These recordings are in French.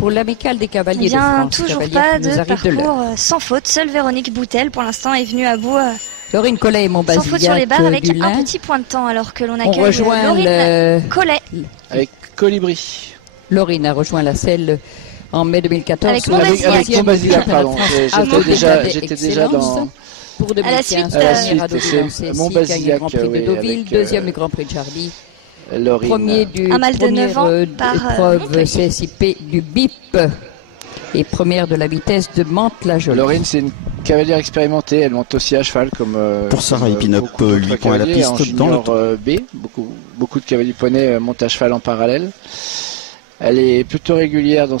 pour l'amicale des cavaliers Eh bien, de France. toujours Cavaliers pas qui nous de arrivent de parcours l'heure. sans faute. Seule Véronique Boutel, pour l'instant, est venue à bout Laurine Collet et sans faute sur les Montbazillac barres avec du un Lin. petit point de temps, alors que l'on On accueille rejoint Laurine Collet. Avec Colibri. Laurine a rejoint la selle en mai 2014. Avec sur la Montbazillac. deuxième Avec Montbazillac, championnat de pardon. France J'étais déjà dans... Pour 2015, À la suite, dernière à Deauville, c'est en CSI, Montbazillac, gagne le Grand Prix oui, de Deauville, avec, deuxième du Grand Prix de Charlie, Laurine. premier du Un mal de 9 ans par, épreuve Montpellier. CSIP du BIP et première de la vitesse de Mantes-la-Jolie. Laurine, c'est une cavalière expérimentée. Elle monte aussi à cheval comme Pour Sarah comme, Epinop, beaucoup d'autres 8 points à la cavaliers, piste en dans le junior, temps. B. Beaucoup de cavaliers poneys montent à cheval en parallèle. Elle est plutôt régulière sur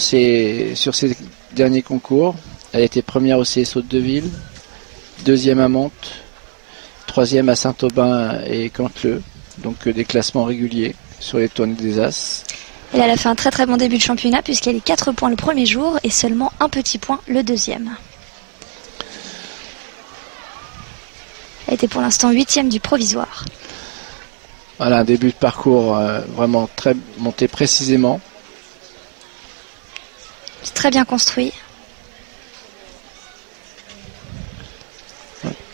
ses derniers concours. Elle a été première au CSO de Deauville, deuxième à Mantes, troisième à Saint-Aubin et Canteleu. Donc des classements réguliers sur les tournées des As. Et elle a fait un très très bon début de championnat puisqu'elle est 4 points le premier jour et seulement un petit point le deuxième. Elle était pour l'instant 8e du provisoire. Voilà, un début de parcours vraiment très monté précisément. C'est très bien construit.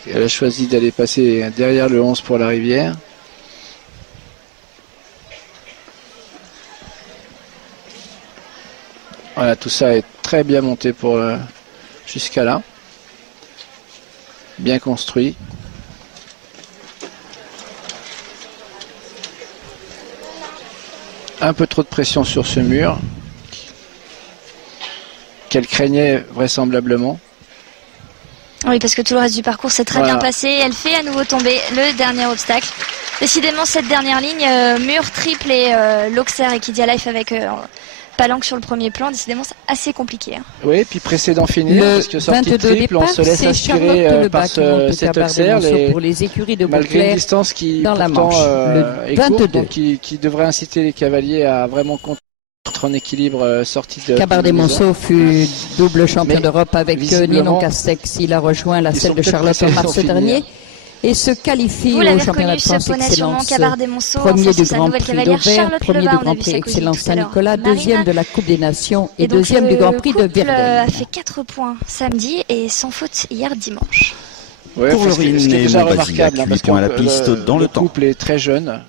Elle a choisi d'aller passer derrière le 11 pour la rivière. Voilà, tout ça est très bien monté pour jusqu'à là. Bien construit. Un peu trop de pression sur ce mur qu'elle craignait vraisemblablement. Oui, parce que tout le reste du parcours s'est très Voilà. bien passé. Elle fait à nouveau tomber le dernier obstacle. Décidément, cette dernière ligne, mur, triple et l'Auxerre et Kidia Life avec Palanque sur le premier plan, décidément, c'est assez compliqué. Hein. Oui, puis précédent finir, Le parce que sortie 22 triple, on départ, se laisse c'est inspirer Charlotte par Lebas qui monte cet Cabar des Auxerre, Monceaux pour les écuries de malgré une Beauclerc distance qui dans la pourtant Manche. Le est courte, 22. donc qui devrait inciter les cavaliers à vraiment être en équilibre sortie de Cabar des maison. Monceaux fut double champion Mais d'Europe avec visiblement, Ninon Castex. Il a rejoint la ils selle sont de peut-être Charlotte en pressés mars d'en finir. dernier et se qualifie Vous au l'avez championnat reconnu, de ce France poney sûrement Excellence. Cabar des Monceaux, Premier en du face de sa Grand nouvelle Prix cavalière d'Auvergne, Charlotte premier Lebas. du On a Grand vu Prix sa Excellence cousine tout à l'heure, Saint-Nicolas, deuxième Marine. de la Coupe des Nations et donc, deuxième du Grand Prix de couple Verdun. a fait 4 points samedi et sans faute hier dimanche. Ouais, Pour parce que Laurine ce qui est et déjà Montbazillac, remarquable, 8 parce points à la que piste dans le temps. couple est très jeune.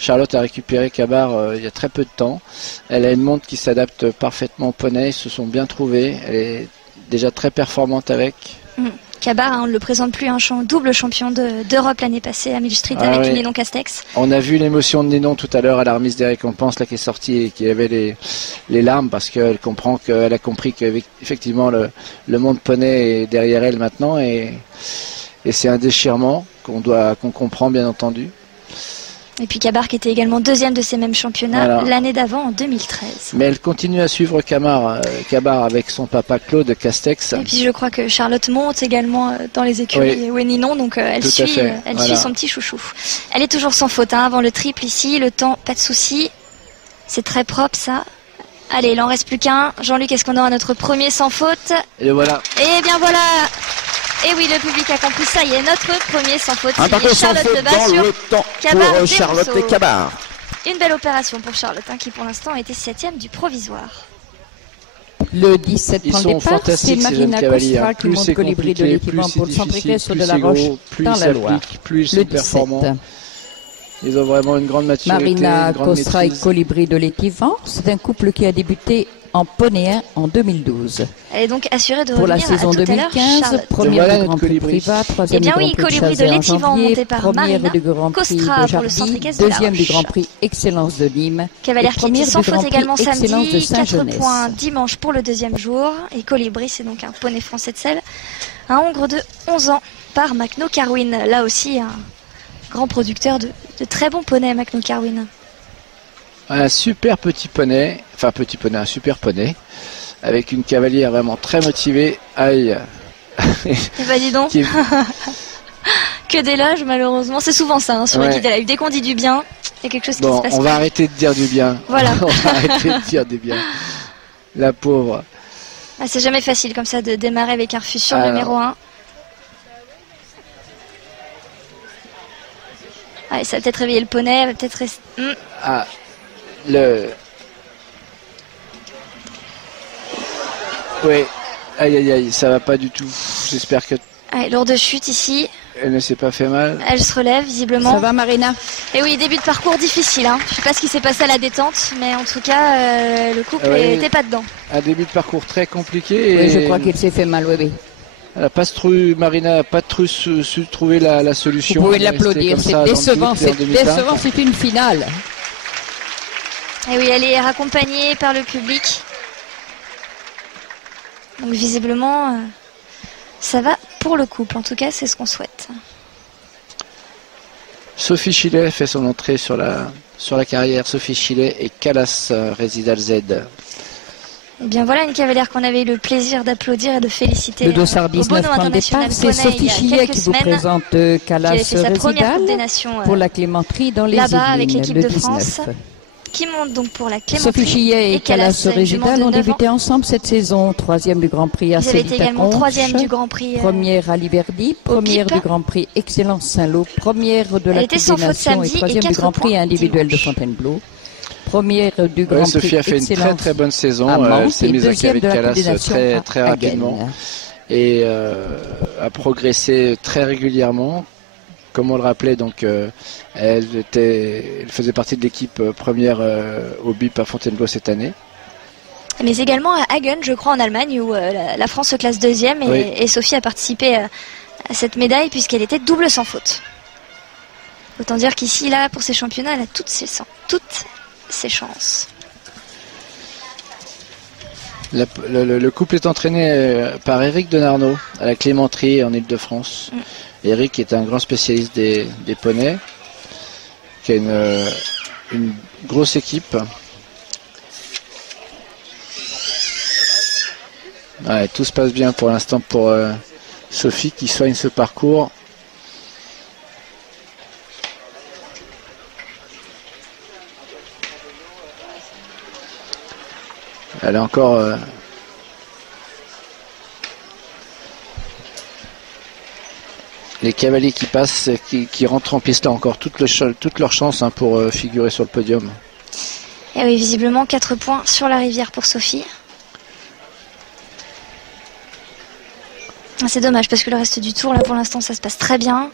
Charlotte a récupéré Cabar il y a très peu de temps. Elle a une montre qui s'adapte parfaitement au poney. Ils se sont bien trouvés. Elle est déjà très performante avec. Cabar, hein, on ne le présente plus, un double champion d'Europe l'année passée à Mill Street avec oui. Ninon Castex. On a vu l'émotion de Ninon tout à l'heure à la remise des récompenses là, qui est sortie et qui avait les larmes parce qu'elle comprend qu'elle a compris qu'effectivement le monde poney est derrière elle maintenant et c'est un déchirement qu'on comprend bien entendu. Et puis Cabar qui était également deuxième de ces mêmes championnats Voilà. l'année d'avant en 2013. Mais elle continue à suivre Cabar avec son papa Claude Castex. Et puis je crois que Charlotte monte également dans les écuries où est Ninon, donc elle Tout à suit fait. Voilà. suit son petit chouchou. Elle est toujours sans faute avant le triple ici, le temps pas de souci, c'est très propre ça. Allez, il en reste plus qu'un. Jean-Luc, est-ce qu'on aura notre premier sans faute? Et voilà. Et bien voilà. Et oui, le public a compris ça. Il y a notre premier sans faute. Un signé parcours sans Charlotte faute Lebas dans sur le temps Cabar pour des Charlotte Monceaux. et Cabar. Une belle opération pour Charlotte, qui pour l'instant était 7e du provisoire. Le 17 Ils prend le sont départ, c'est fantastiques ces jeunes Marina cavaliers. Costra qui Plus monte c'est Colibri de compliqué, l'équipement plus pour c'est le centre difficile, équestre plus de la c'est Roche gros, plus dans ils la Loire. s'appliquent, plus ils Le sont performants. 17. Ils ont vraiment une grande maturité, Marina une grande Costra et maîtrise. Colibri de l'Étivan, c'est un couple qui a débuté en poney 1 en 2012. Elle est donc assurée de Pour la revenir saison à tout à l'heure, 2015, Charlotte. première Voilà du notre Grand Prix Colibri. Privat, Eh troisième bien du oui, Grand Prix Colibri de Chazer en l'Étivan janvier, monté par première Marina du Grand Prix Costra de pour le centre Jardy, équestre de la deuxième du Roche. Grand Prix Excellence de Nîmes, Cavalière et qui était première sans du Grand faute Prix également Excellence samedi, de 4 Saint-Genès. points dimanche pour le deuxième jour. Et Colibri, c'est donc un poney français de selle, un hongre de 11 ans par Macno Carwin. Là aussi, un grand producteur de très bons poneys, Macno Carwin. Un super petit poney, enfin petit poney, un super poney, avec une cavalière vraiment très motivée. Aïe. Et bah dis donc, Qui est- que d'éloges malheureusement. C'est souvent ça, hein, sur Ouais. l'équipe de la Dès qu'on dit du bien, il y a quelque chose qui Bon, se passe on pas. va arrêter de dire du bien. Voilà. On va arrêter de dire du bien. La pauvre. Ah, c'est jamais facile comme ça de démarrer avec un fusion Ah, numéro 1. Allez, ça va peut-être réveiller le poney, va peut-être rester... Ah, le... Oui, aïe aïe aïe, ça va pas du tout. J'espère que Allez, lourde chute ici. elle ne s'est pas fait mal. Elle se relève visiblement. Ça va, Marina? Et oui, début de parcours difficile. Hein. Je sais pas ce qui s'est passé à la détente, mais en tout cas, le couple n'était pas dedans. Un début de parcours très compliqué. Oui, Et je crois qu'il s'est fait mal, oui. Marina n'a pas trop su trouver la solution. Vous pouvez Elle est restée l'applaudir, comme c'est ça dans le décevant, doute et en c'est demi-teinte. décevant, c'est une finale. Et oui, elle est raccompagnée par le public. Donc visiblement, ça va pour le couple. En tout cas, c'est ce qu'on souhaite. Sophie Chillet fait son entrée sur la carrière. Sophie Chillet et Calas Résidal Z. Et bien voilà une cavalière qu'on avait eu le plaisir d'applaudir et de féliciter. Le dossard au 19 Bono points de départ, International c'est Poney Sophie il y a Chillet quelques qui vous semaines, présente qui Calas avait fait sa première Coupe des Résidal Nations pour la Clémenterie dans les là-bas avec Yvelines, l'équipe le de 19. France, qui monte donc pour la Sophie Clémenterie. Chillet et Calas Résidal ont débuté ensemble. ensemble cette saison. Troisième du Grand Prix à Ils avaient été également Célita-Conche, troisième du Grand Prix. première à Liverdy, première Pipe. du Grand Prix Excellence Saint-Lô, première de Elle la était Coupe sans des faute Nations et samedi et troisième du 4 Grand Prix points individuel de dimanche. Fontainebleau. Première du Grand Ouais, Prix Sophie a fait une Excellence très bonne saison. à Elle Mantes s'est et mise deuxième avec de la Coupe Calas des Nations très à rapidement Hagen. et a progressé très régulièrement. Comme on le rappelait, donc elle faisait partie de l'équipe première au BIP à Fontainebleau cette année. Mais également à Hagen, je crois, en Allemagne, où la France se classe deuxième et Sophie a participé à cette médaille puisqu'elle était double sans faute. Autant dire qu'ici, là, pour ces championnats, elle a toutes ses chances. Le couple est entraîné par Éric Denarnaud à la Clémenterie en Ile-de-France. Éric est un grand spécialiste des poneys, qui a une grosse équipe. Ouais, tout se passe bien pour l'instant pour Sophie qui soigne ce parcours. Elle est encore les cavaliers qui passent, qui rentrent en piste là encore toute leur chance hein, pour figurer sur le podium. Et oui, visiblement 4 points sur la rivière pour Sophie. C'est dommage parce que le reste du tour là pour l'instant ça se passe très bien.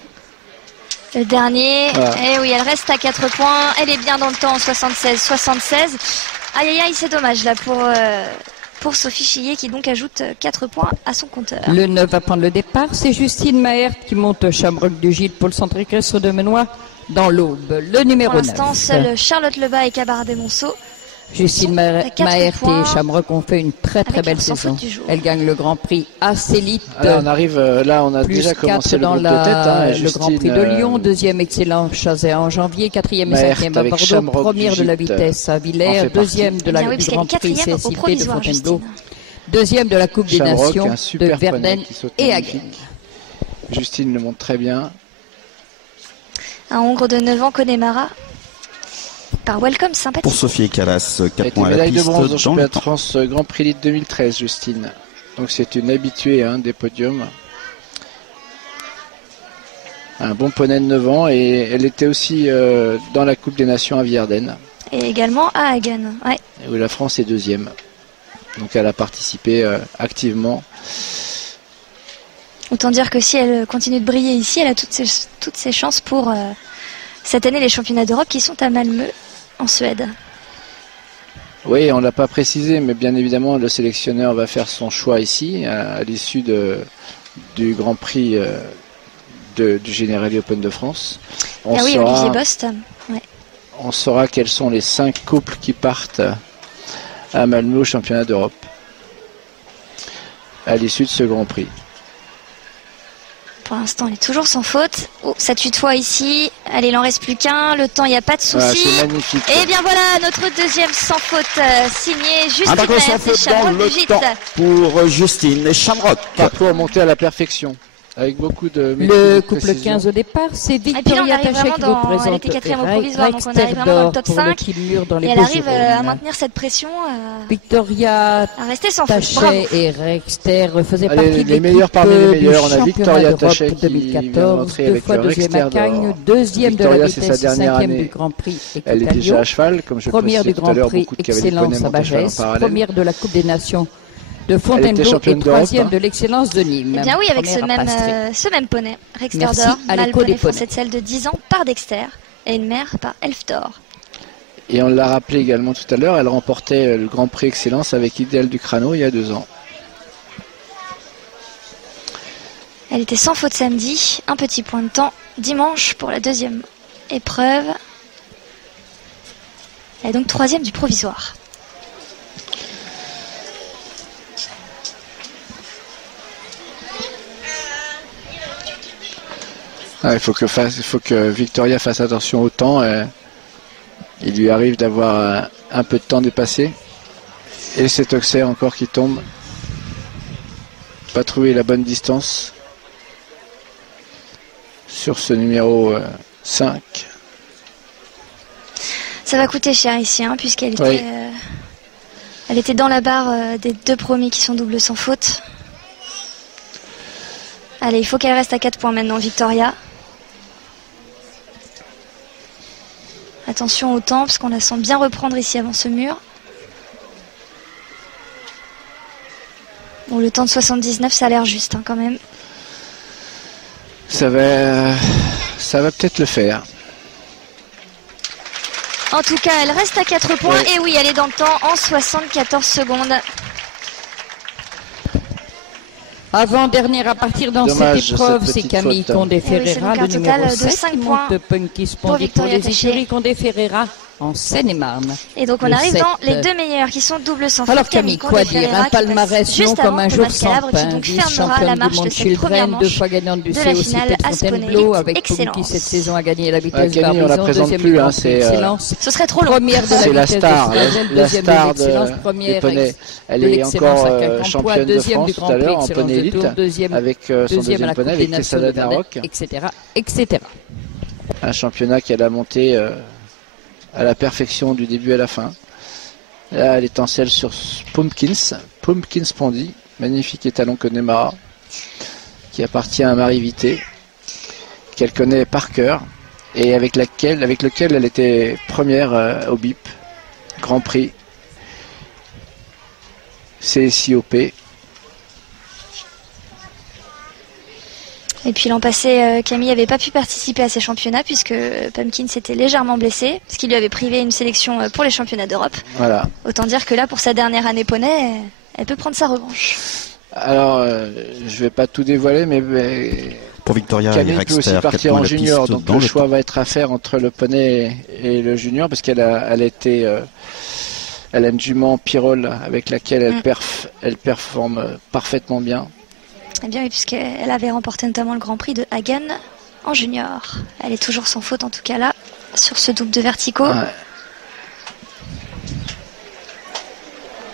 Le dernier, et oui, elle reste à 4 points, elle est bien dans le temps, 76-76. Aïe aïe aïe, c'est dommage là pour Sophie Chillet qui donc ajoute 4 points à son compteur. Le 9 va prendre le départ, c'est Justine Maert qui monte Shamrock du Gilles pour le centre équestre de Menoix dans l'Aube. Le numéro 9. Pour l'instant, seule Charlotte Lebas et Cabardet-Monceau. Justine Maert et Shamrock ont fait une très belle saison. Elle gagne le Grand Prix à Célite. On arrive, là on a déjà commencé le groupe de tête. Hein, le Grand Prix de Lyon, deuxième excellent Chazet en janvier, quatrième et cinquième à Bordeaux, première de la vitesse à Villers, deuxième de la du Grand Prix CSIP de Fontainebleau, deuxième de la Coupe des Nations de Verden et Hagen. Justine le montre très bien. Un Hongre de 9 ans, Connemara. Par Welcome, sympathique. Pour Sophie et Calas, 4 points à la médaille piste de bronze au dans championnat le de temps. France Grand Prix Elite 2013, Justine. Donc c'est une habituée hein, des podiums. Un bon poney de 9 ans et elle était aussi dans la Coupe des Nations à Vierden. Et également à Hagen, ouais. Où la France est deuxième. Donc elle a participé activement. Autant dire que si elle continue de briller ici, elle a toutes ses chances pour cette année les championnats d'Europe qui sont à Malmö en Suède. Oui, on ne l'a pas précisé, mais bien évidemment le sélectionneur va faire son choix ici à l'issue du Grand Prix du Generali Open de France. Olivier Bost. Ouais. On saura quels sont les 5 couples qui partent à Malmö au championnat d'Europe à l'issue de ce Grand Prix. Pour l'instant, elle est toujours sans faute. Oh, ça tutoie ici. Allez, il en reste plus qu'un. Le temps, il n'y a pas de souci. C'est magnifique. Et bien voilà, notre deuxième sans faute signé Justine Un parcours sans Maert et faute dans Shamrock le du Gite. temps pour Justine et Shamrock. Parcours monté à la perfection. Avec beaucoup de le couple 15 au départ, c'est Victoria Tachet qui représente elle était quatrième au provisoire, donc on arrive vraiment dans le top 5. Et elle arrive à maintenir cette pression, Victoria à rester sans faute. Tachet et Rexter faisaient partie de les meilleurs parmi les meilleurs. On a championnat Victoria d'Europe Tachet qui 2014, vient deux avec fois le deuxième Rexter à Cagnes, d'or. deuxième de la Victoria, c'est sa vitesse, dernière cinquième année. du Grand Prix Elle est déjà à cheval, comme je le première précisais du tout à Grand l'heure, Prix beaucoup de cavaliers Excellence poney à montent à cheval en Bagès, parallèle. première de la Coupe des Nations de Fontainebleau et troisième de l'Excellence de Nîmes. Eh bien oui, avec ce même poney, Rexterdor, mâle poney français de selle de 10 ans par Dexter et une mère par Elftor. Et on l'a rappelé également tout à l'heure, elle remportait le Grand Prix Excellence avec Idéal du Crano il y a 2 ans. Elle était sans faute samedi, un petit point de temps dimanche pour la deuxième épreuve. Elle est donc troisième du provisoire. Ah, il faut que Victoria fasse attention au temps. Il lui arrive d'avoir un peu de temps dépassé. Et c'est Auxerre encore qui tombe. Pas trouver la bonne distance sur ce numéro 5. Ça va coûter cher ici, hein, puisqu'elle était, elle était dans la barre des 2 premiers qui sont doubles sans faute. Allez, il faut qu'elle reste à 4 points maintenant, Victoria. Attention au temps, parce qu'on la sent bien reprendre ici avant ce mur. Bon, le temps de 79, ça a l'air juste, hein, quand même. Ça va peut-être le faire. En tout cas, elle reste à 4 points. Ouais. Et oui, elle est dans le temps en 74 secondes. Avant-dernière à partir dans cette épreuve, c'est Camille Condé-Ferreira, le numéro 7, qui monte Punky Spondy pour les écuries Condé-Ferreira en Seine-et-Marne. Et donc on arrive dans les 2 meilleurs qui sont doubles sans faute. Alors Camille, quoi dire, un palmarès long comme un jour sans pain, vice-championne du monde Children, 2 fois gagnante du COCP de Fontainebleau, avec Punky cette saison a gagné la vitesse Barbizon, deuxième du Grand Prix Excellence. Ce serait trop long. Première de la vitesse de deuxième de l'Excellence, première elle est encore championne de France tout à l'heure en poney élite, avec son deuxième poney avec Quesada Narok, etc., etc. Un championnat qu'elle a monté à la perfection du début à la fin. Là, elle est en selle sur Pumpkin Spondy, magnifique étalon Connemara, qui appartient à Marie Vité, qu'elle connaît par cœur, et avec lequel elle était première au BIP, Grand Prix, CSIOP. Et puis l'an passé, Camille n'avait pas pu participer à ces championnats puisque Pumpkin s'était légèrement blessé, ce qui lui avait privé une sélection pour les championnats d'Europe. Voilà. Autant dire que là, pour sa dernière année poney, elle peut prendre sa revanche. Alors, je vais pas tout dévoiler, mais pour Victoria, Camille peut aussi partir en junior, donc le choix va être à faire entre le poney et le junior, parce qu'elle a une jument Pyrrhol avec laquelle elle performe parfaitement bien. Eh bien oui, puisqu'elle avait remporté notamment le Grand Prix de Hagen en junior. Elle est toujours sans faute en tout cas là, sur ce double de verticaux. Ouais.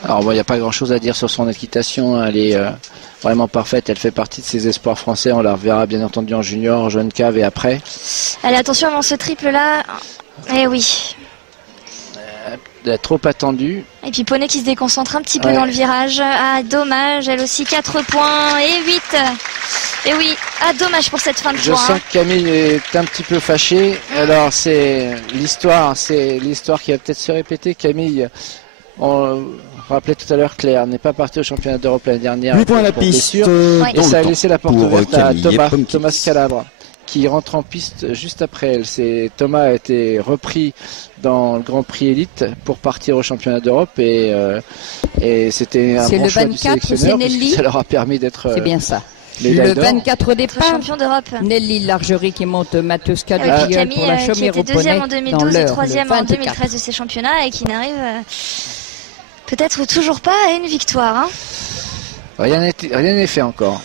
Alors bon, il n'y a pas grand chose à dire sur son équitation, elle est vraiment parfaite, elle fait partie de ses espoirs français, on la reverra bien entendu en junior, en jeune cave et après. Allez, attention avant ce triple là, eh oui. Trop attendu. Et puis Poney qui se déconcentre un petit peu dans le virage. Ah, dommage, elle aussi 4 points et 8. Et oui, dommage pour cette fin de tour. Je sens que Camille est un petit peu fâchée. Alors c'est l'histoire qui va peut-être se répéter. Camille, on rappelait tout à l'heure, Claire n'est pas partie au championnat d'Europe l'année dernière. 8 points à la piste. Et ça a laissé la porte ouverte à Thomas Scalabre, qui rentre en piste juste après elle. Thomas a été repris dans le Grand Prix Élite pour partir au championnat d'Europe et c'était un bon choix du sélectionneur parce que ça leur a permis d'être... C'est bien ça. Le 24 au départ, champion d'Europe. Nelly Largerie qui monte Mateuska de Tilleul pour la Chaumière au poney. Deuxième en 2012 et troisième en 2013 de ces championnats et qui n'arrive peut-être toujours pas à une victoire. Hein. Rien n'est fait encore.